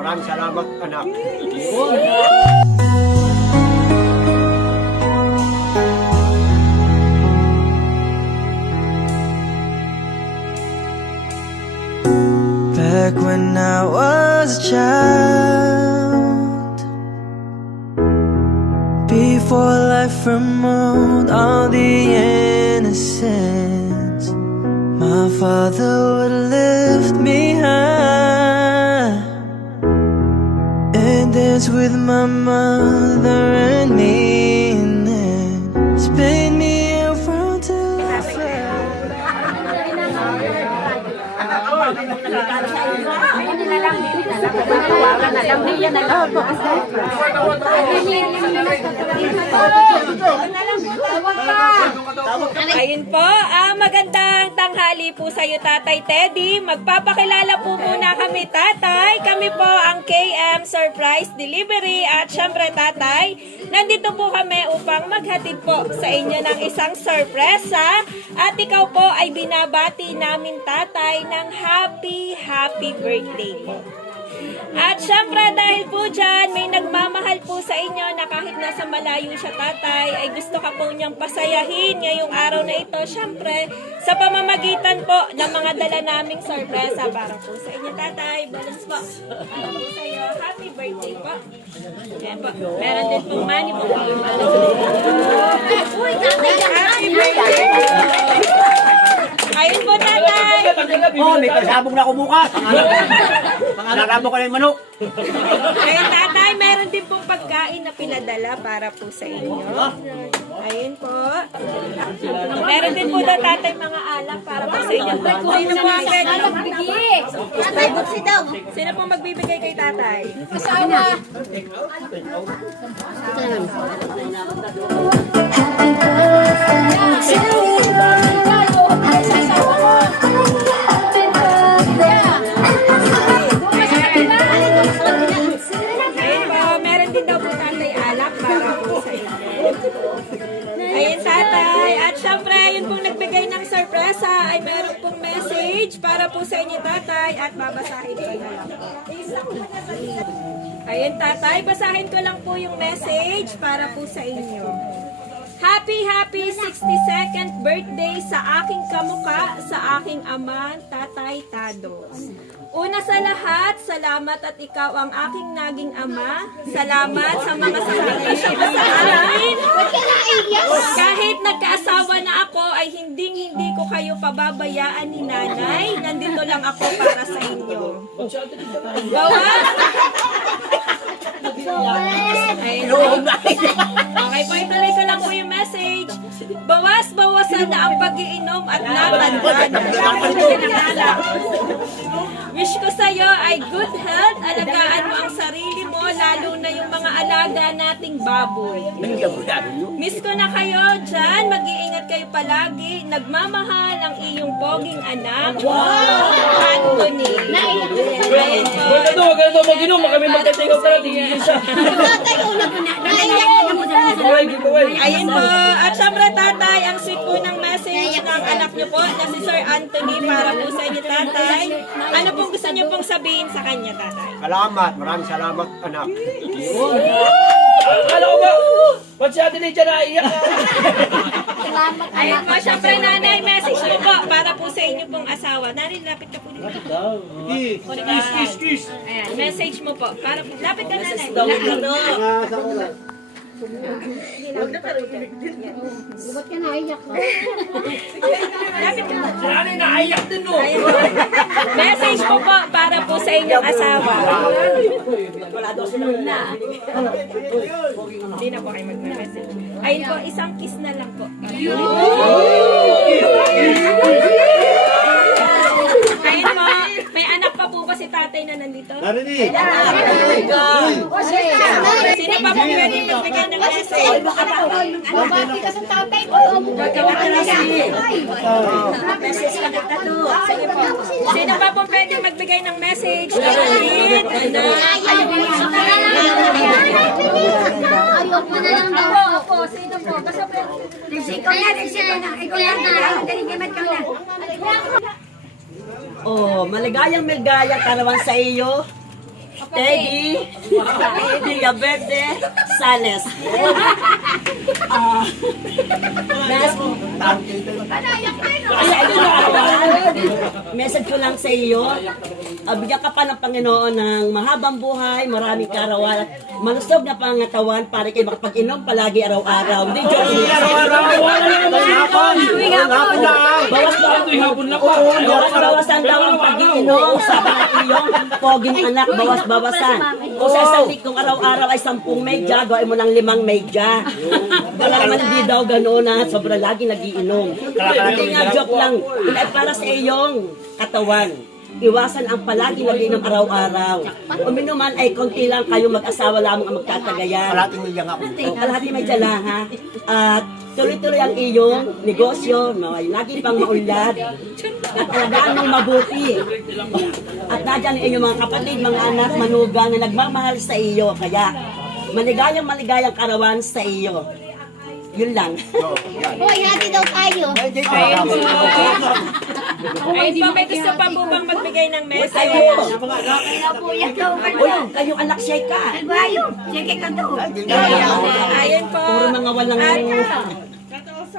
Maraming salamat, anak. Back when I was a child, before life removed all the innocence, my father would lift me high and dance with my mother and me, and then spin me around till I fell. Ayun po, magandang tanghali po sa iyo, Tatay Teddy. Magpapakilala po muna kami, Tatay. Kami po ang KM Surprise Delivery at syempre, Tatay, nandito po kami upang maghatid po sa inyo ng isang sorpresa at ikaw po ay binabati namin, Tatay, ng happy birthday po. At syempre dahil po dyan, may nagmamahal po sa inyo na kahit nasa malayo siya, Tatay, ay gusto ka po niyang pasayahin ngayong araw na ito. Syempre, sa pamamagitan po ng mga dala naming sorpresa para po sa inyo, Tatay. Balance po. Para po sa iyo. Happy birthday po. Ayan po. Meron din pong money po. Uy, Tatay, happy birthday po. Ayun po, Tatay. Oh, may pasabog na ako bukas. Pangarap ko na yung manok. Ayun, Tatay, meron din pong pagkain na pinadala para po sa inyo. Ayun po. Meron din po daw, Tatay, mga alak para po sa inyo. Sino po ang magbibigay? Tatay, buksi daw. Sino po magbibigay kay Tatay? Asawa. Ayun po, meron din daw po, Tatay, alak para po sa inyo. Ayun, Tatay. At syempre, yun pong nagbigay ng sorpresa ay meron pong message para po sa inyo, Tatay, at babasahin ko na lang po. Ayun, Tatay, basahin ko lang po yung message para po sa inyo. Happy 62nd birthday sa aking kamuka, sa aking ama, Tatay Tado. Una sa lahat, salamat at ikaw ang aking naging ama. Salamat sa mga sakripisyo mo sa amin. Kahit nagkaasawa na ako ay hindi ko kayo pababayaan ni nanay. Nandito lang ako para sa inyo. Bawas! Okay po, ituloy ko lang po yung message. Bawas-bawasan na ang pag-iinom at natandaan. Wish ko sa'yo ay good health, alagaan mo ang sarili mo, lalo na yung mga alaga nating baboy. Miss ko na kayo dyan, mag-iingat kayo palagi, nagmamahal ang iyong poging anak, Anthony. Ayan po. Ganito, mag-inom, kami magtatayaw ka natin, hindi siya. Ayun po. At syempre, Tatay, ang sweet po ng message ng anak niyo po na si Sir Anthony para po sa inyo, Tatay. Ano pong gusto niyo pong sabihin sa kanya, Tatay? Salamat, maraming salamat, anak. Akala ko ba? Ba't si Ate Lydia naiiyak? Ayun po, syempre, Nanay, message niyo po para po sa inyo pong asawa. Nanay, lapit ka po dito. Kiss. Ayan, message mo po. Para, lapit ka, Nanay. Ba't ka naiyak ka? Lapit ka. Si Ate naiiyak din, no? Ayun po. Message po po para po sa inyong asawa. Hindi na po kayo mag-message. Ayun po, isang kiss na lang po. Ayun po, may anak pa po ba si Tatay na nandito? Narinig. Sino pa po pwede magbigay ng message? Babati ka sa tatay ko. Sige po. Sino pa po pwede magbigay ng message? Kapatid, anak. Ayok mo na lang daw. Ako, sino po? Basta po. Ikaw na. Ikaw na. Galing-gamat ka na. Oh, maligayang karawan sa iyo. Teddy Villaverde Sales. Message ko lang sa iyo, bigyan ka pa ng Panginoon ng mahabang buhay, maraming karawan, malusog na pangatawan para kayo makapag-inom palagi araw-araw. Hindi, joke lang. Bawas-bawasan daw ang pag-iinom sa mga iyong poging anak, bawas-bawasan. Kung sa isang kung araw-araw ay 10 medya, gawin mo ng 5 medya. Wala naman hindi daw gano'n na sobrang lagi nagiinom. Hindi nga, joke lang. Hindi para sa iyong katawan. Iwasan ang palagi nagiinom araw-araw. Uminuman ay konti lang kayo mag-asawa lamang ang magtatagayan. Kalating niyang ako. Kalahati may dala, ha? At tuloy-tuloy ang iyong negosyo, lagi pang maunlad. At alagaan mong mabuti. At nadyan ang inyong mga kapatid, mga anak, manugang na nagmamahal sa iyo. Kaya, maligayang karawan sa iyo. Yun lang. Hoy, hati daw tayo. Ayun po, may gusto pa po bang magbigay ng message? Kaya po yan daw. Uy, kayong anak siya ka. Bayo, sige ka daw. Ayun po. Puro mga walang...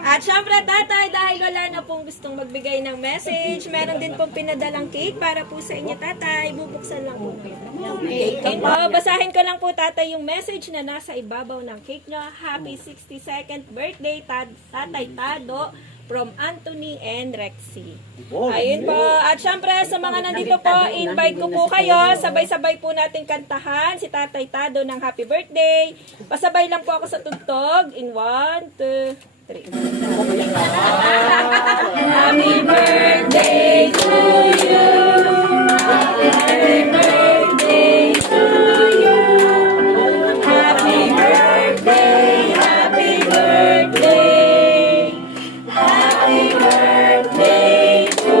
At syempre, tatay, dahil wala na pong gustong magbigay ng message, meron din pong pinadalang cake para po sa inyo, tatay. Bubuksan lang po. Ayun po, basahin ko lang po, tatay, yung message na nasa ibabaw ng cake nyo. Happy 62nd birthday, Tatay Tado, from Anthony and Rexy. Ayun po. At syempre, sa mga nandito po, invite ko po kayo. Sabay-sabay po natin kantahan si Tatay Tado ng happy birthday. Pasabay lang po ako sa tugtog. In 1, 2, 3. Happy birthday to you. Happy birthday to you. Happy birthday, happy birthday. Happy birthday to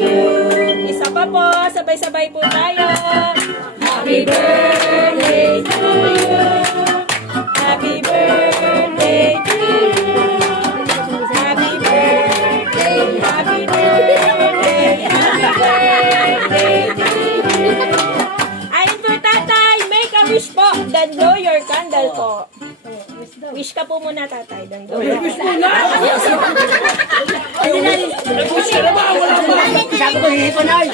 you. Isa pa po, sabay-sabay po tayo. Happy birthday to you. Happy birthday to you. Happy birthday, happy birthday, happy birthday to you. Ayun po, tatay, make a wish po, then blow your candle po. Wish ka po muna, tatay, then blow your candle. Sabi ko, hindi ko na.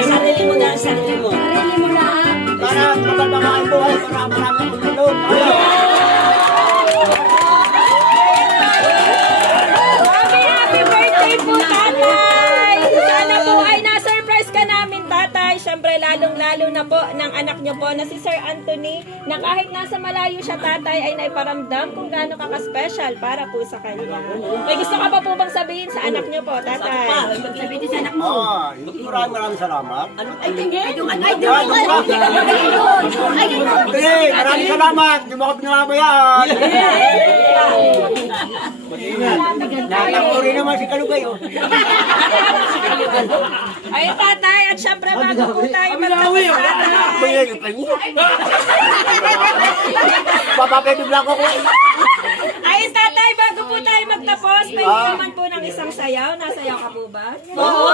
Sarili mo na, sarili mo. Para magandang buhay, para marami akong tulong. Happy birthday po, tatay! Sana po ay na-surprise ka namin, tatay. Siyempre, lalong-lalo na po ng anak niyo po na si Sir Anthony, na kahit nasa malayo siya, tatay, ay naiparamdam kung gaano ka-special para po sa kanya. May gusto ka pa po bang sabihin sa anak niyo po, tatay? Sabihin sa anak mo. Maraming salamat. Ay, tingin. Ay, doon. Hindi, maraming salamat. Hindi mo ako pinababayaan. Nakakuri naman si Kalugay. Ayun, tatay, at syempre, bago po tayo magtapos, tatay. Papapedibla ko ko. Ayun, tatay, bago po tayo magtapos, may naman po ng isang sayaw. Nasayaw ka po ba? Oo!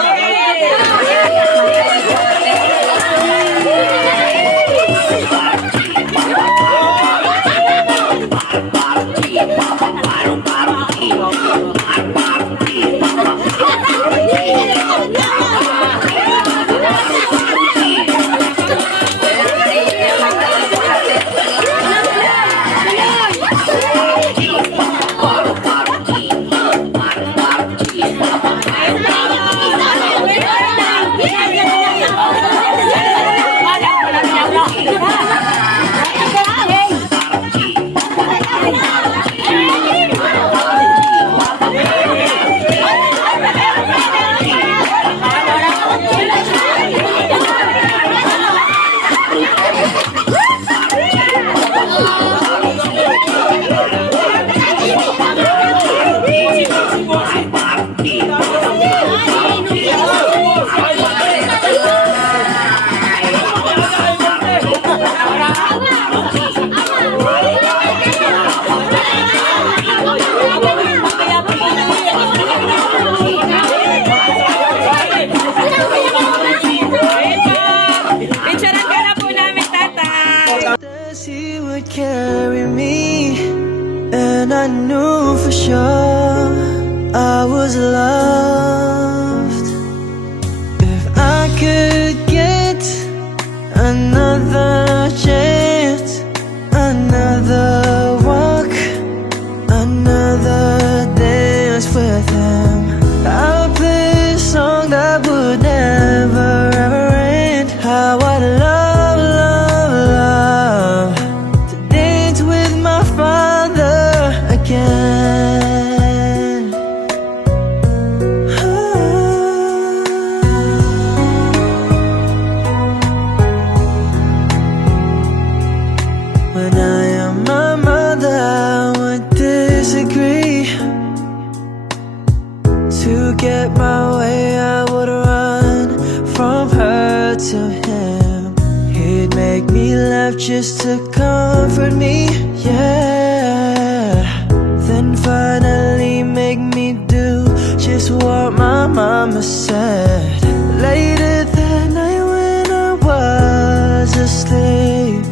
To get my way, I would run from her to him. He'd make me laugh just to comfort me, yeah. Then finally make me do just what my mama said. Later that night when I was asleep,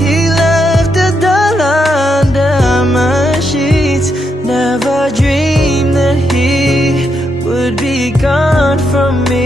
he left a dollar under my sheets. Never dreamed that he would be gone from me.